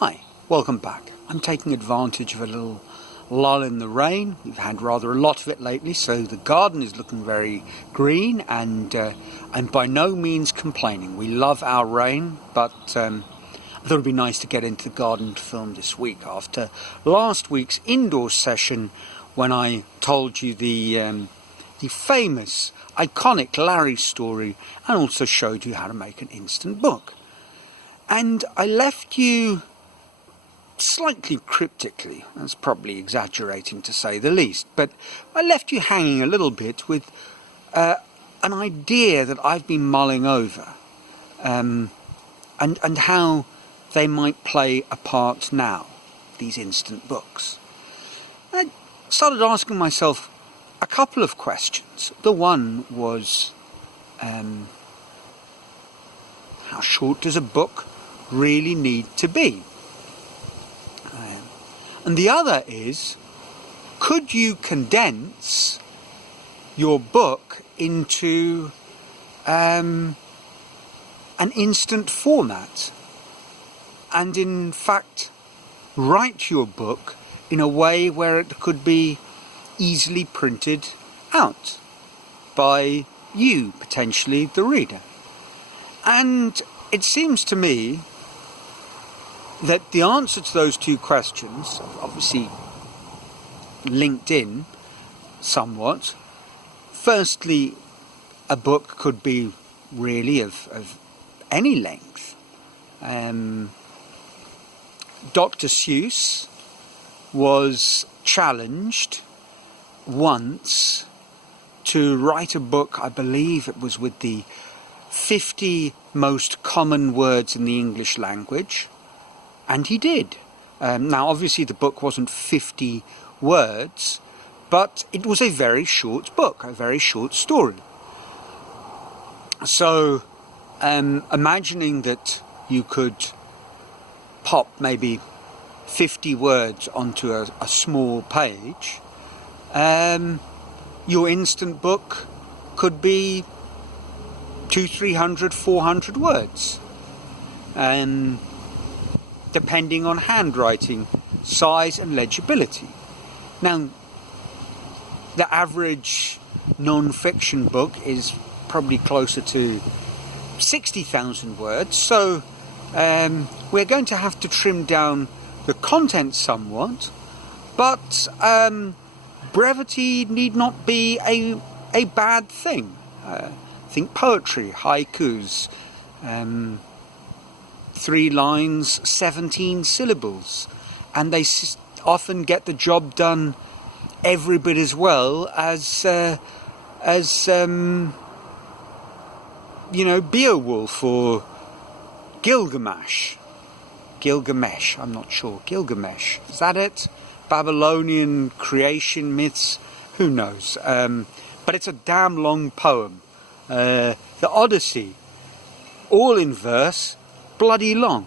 Hi, welcome back. I'm taking advantage of a little lull in the rain. We've had rather a lot of it lately, so the garden is looking very green and by no means complaining. We love our rain, but I thought it'd be nice to get into the garden to film this week after last week's indoor session when I told you the famous, iconic Larry story and also showed you how to make an instant book. And I left you slightly cryptically, that's probably exaggerating to say the least, but I left you hanging a little bit with an idea that I've been mulling over and how they might play a part now, these instant books. I started asking myself a couple of questions. The one was, how short does a book really need to be? And the other is, could you condense your book into an instant format and in fact write your book in a way where it could be easily printed out by you, potentially the reader? And it seems to me that the answer to those two questions, obviously linked in somewhat. Firstly, a book could be really of any length. Dr. Seuss was challenged once to write a book, I believe it was with the 50 most common words in the English language. And he did. Now, obviously, the book wasn't 50 words, but it was a very short book, a very short story. So, imagining that you could pop maybe 50 words onto a small page, your instant book could be 200, 300, 400 words. Depending on handwriting, size and legibility. Now, the average non-fiction book is probably closer to 60,000 words, so we're going to have to trim down the content somewhat, but brevity need not be a bad thing. Think poetry, haikus, 3 lines, 17 syllables, and they often get the job done every bit as well as Beowulf or Gilgamesh, I'm not sure. Gilgamesh, is that it? Babylonian creation myths, who knows? But it's a damn long poem. The Odyssey, all in verse, bloody long,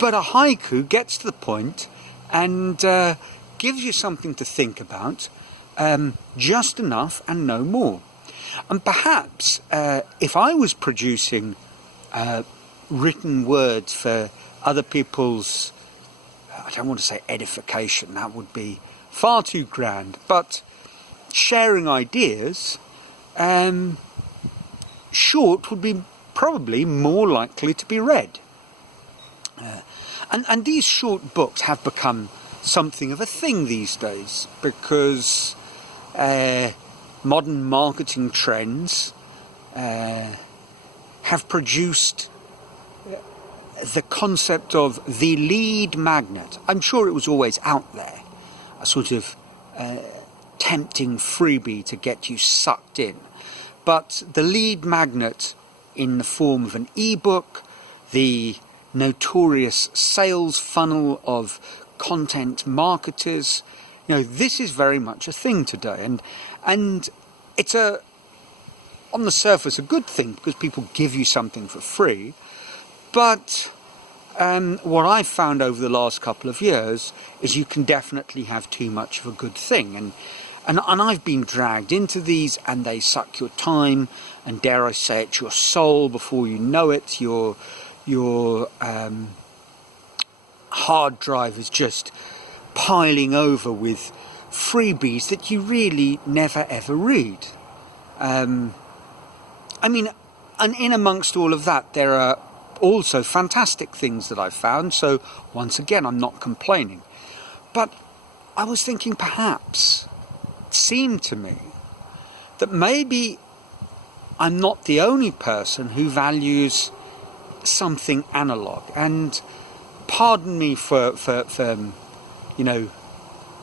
but a haiku gets to the point and gives you something to think about, just enough and no more. And perhaps if I was producing written words for other people's, I don't want to say edification, that would be far too grand, but sharing ideas, short would be probably more likely to be read. And these short books have become something of a thing these days because modern marketing trends have produced the concept of the lead magnet. I'm sure it was always out there, a sort of tempting freebie to get you sucked in. But the lead magnet in the form of an e-book, the notorious sales funnel of content marketers, this is very much a thing today, and it's on the surface a good thing because people give you something for free. But what I've found over the last couple of years is you can definitely have too much of a good thing, and I've been dragged into these, and they suck your time, and dare I say it, your soul before you know it. Your hard drive is just piling over with freebies that you really never ever read. I mean, and in amongst all of that, there are also fantastic things that I've found. So once again, I'm not complaining. But I was thinking perhaps, it seemed to me, that maybe I'm not the only person who values something analog. And pardon me for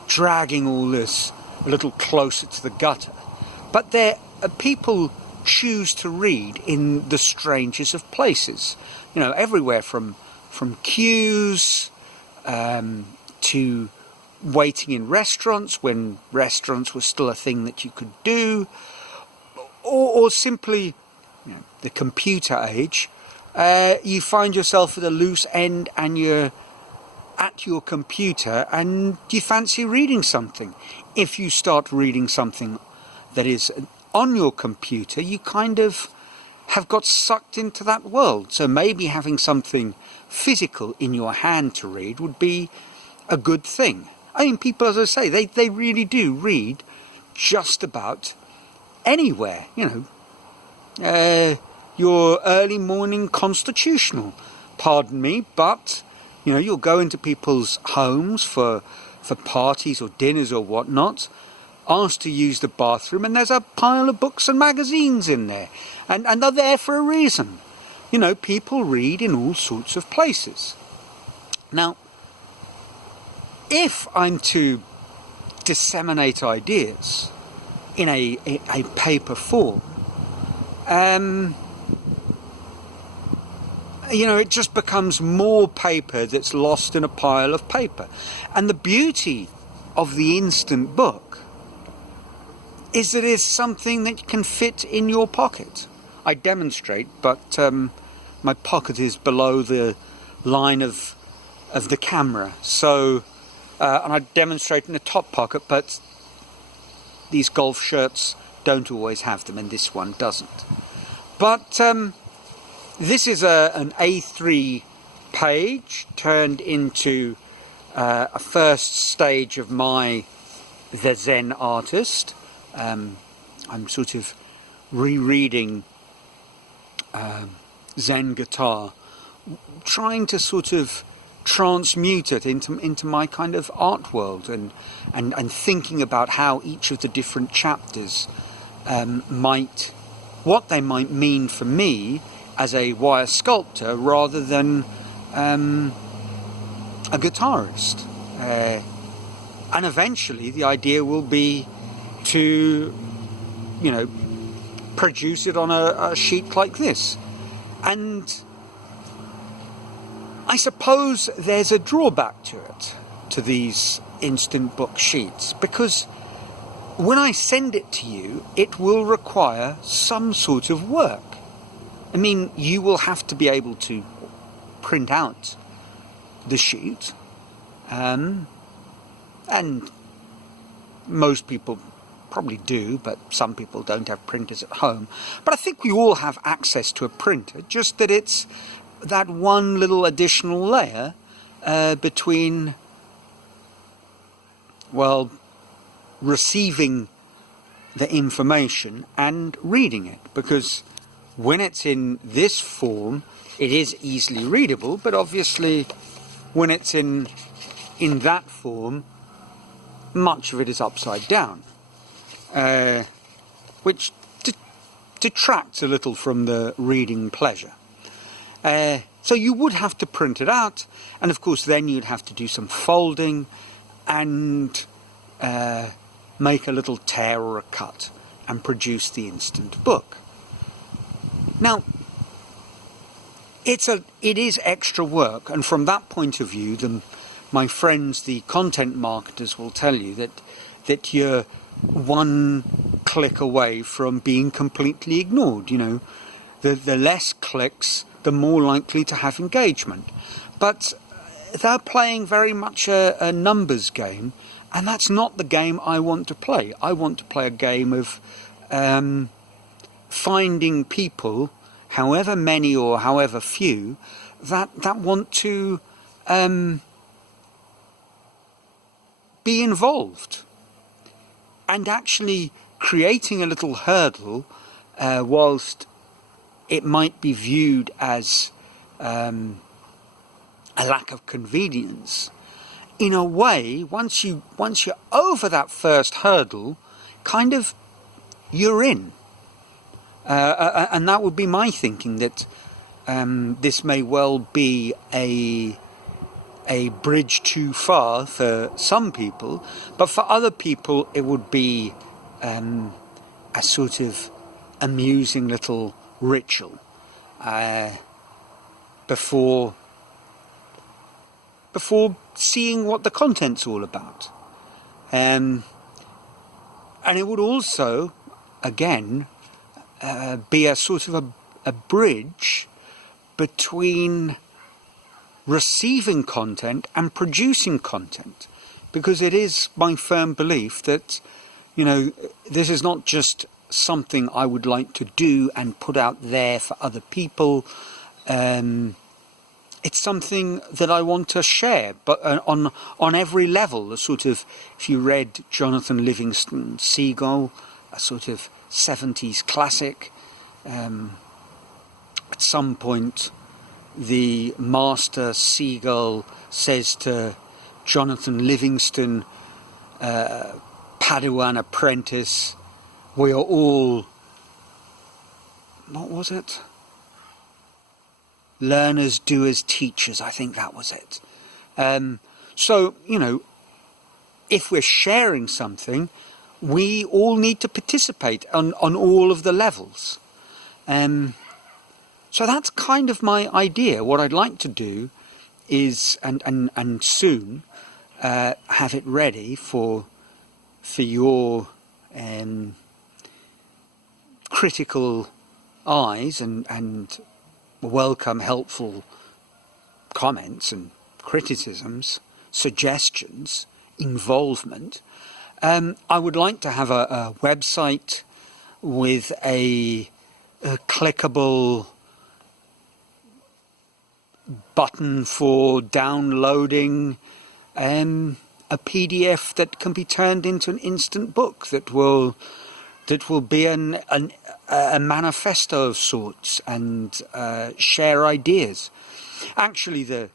dragging all this a little closer to the gutter. But there are people choose to read in the strangest of places. Everywhere from queues to waiting in restaurants when restaurants were still a thing that you could do, or simply the computer age. You find yourself at a loose end and you're at your computer and you fancy reading something. If you start reading something that is on your computer, you kind of have got sucked into that world. So maybe having something physical in your hand to read would be a good thing. I mean, people, as I say, they really do read just about anywhere. Your early morning constitutional, pardon me, but you'll go into people's homes for parties or dinners or whatnot, asked to use the bathroom, and there's a pile of books and magazines in there, and they're there for a reason. People read in all sorts of places. Now, if I'm to disseminate ideas in a paper form, it just becomes more paper that's lost in a pile of paper. And the beauty of the instant book is that it's something that can fit in your pocket. I demonstrate, but my pocket is below the line of the camera. So, and I demonstrate in the top pocket, but these golf shirts don't always have them, and this one doesn't. But this is an A3 page turned into a first stage of the Zen artist. I'm sort of rereading Zen guitar, trying to sort of transmute it into my kind of art world, and thinking about how each of the different chapters what they might mean for me as a wire sculptor rather than a guitarist. And eventually the idea will be to, produce it on a sheet like this. And I suppose there's a drawback to it, to these instant book sheets, because when I send it to you, it will require some sort of work. I mean, you will have to be able to print out the sheet, and most people probably do, but some people don't have printers at home. But I think we all have access to a printer, just that it's that one little additional layer between, receiving the information and reading it, because when it's in this form it is easily readable, but obviously when it's in that form, much of it is upside down, which detracts a little from the reading pleasure. So you would have to print it out, and of course then you'd have to do some folding and make a little tear or a cut and produce the instant book. Now, it is extra work, and from that point of view, my friends, the content marketers, will tell you that you're one click away from being completely ignored. The less clicks, the more likely to have engagement. But they're playing very much a numbers game, and that's not the game I want to play. I want to play a game of finding people, however many or however few, that want to be involved. And actually creating a little hurdle, whilst it might be viewed as a lack of convenience, in a way, once you're over that first hurdle, kind of you're in. And that would be my thinking, that this may well be a bridge too far for some people, but for other people it would be a sort of amusing little ritual before seeing what the content's all about. And it would also, again, be a sort of a bridge between receiving content and producing content, because it is my firm belief that, this is not just something I would like to do and put out there for other people. It's something that I want to share, but on every level. A sort of, if you read Jonathan Livingston Seagull, a sort of 70s classic, at some point the master seagull says to Jonathan Livingston, Padawan apprentice, we are all, what was it? Learners, doers, teachers, I think that was it. So, if we're sharing something, we all need to participate on all of the levels. So that's kind of my idea. What I'd like to do is, and soon, have it ready for your critical eyes and welcome helpful comments and criticisms, suggestions, involvement. I would like to have a website with a clickable button for downloading a PDF that can be turned into an instant book that will be a manifesto of sorts and share ideas. Actually, the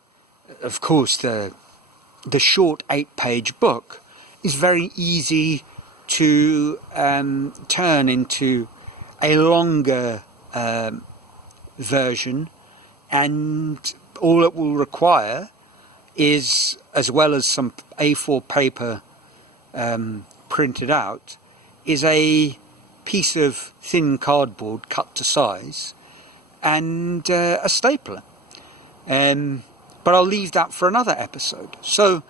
short 8-page book is very easy to turn into a longer version, and all it will require is, as well as some A4 paper printed out, is a piece of thin cardboard cut to size and a stapler. But I'll leave that for another episode. So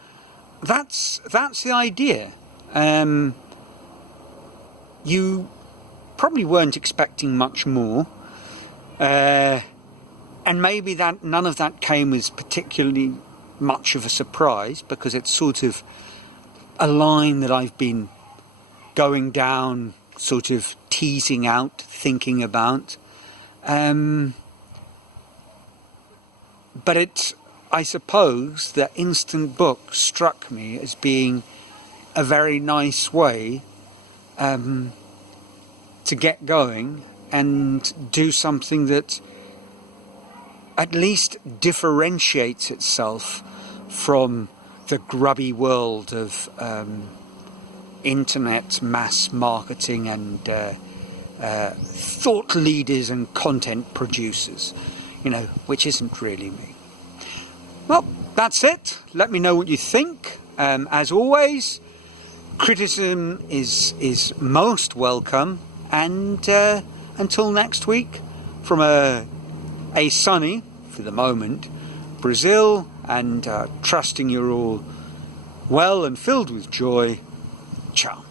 that's the idea. You probably weren't expecting much more, and maybe that none of that came as particularly much of a surprise, because it's sort of a line that I've been going down, sort of teasing out, thinking about. But I suppose that instant book struck me as being a very nice way to get going and do something that at least differentiates itself from the grubby world of internet mass marketing and thought leaders and content producers, which isn't really me. Well, that's it. Let me know what you think. As always, criticism is most welcome. And until next week, from a sunny, for the moment, Brazil, and trusting you're all well and filled with joy. Ciao.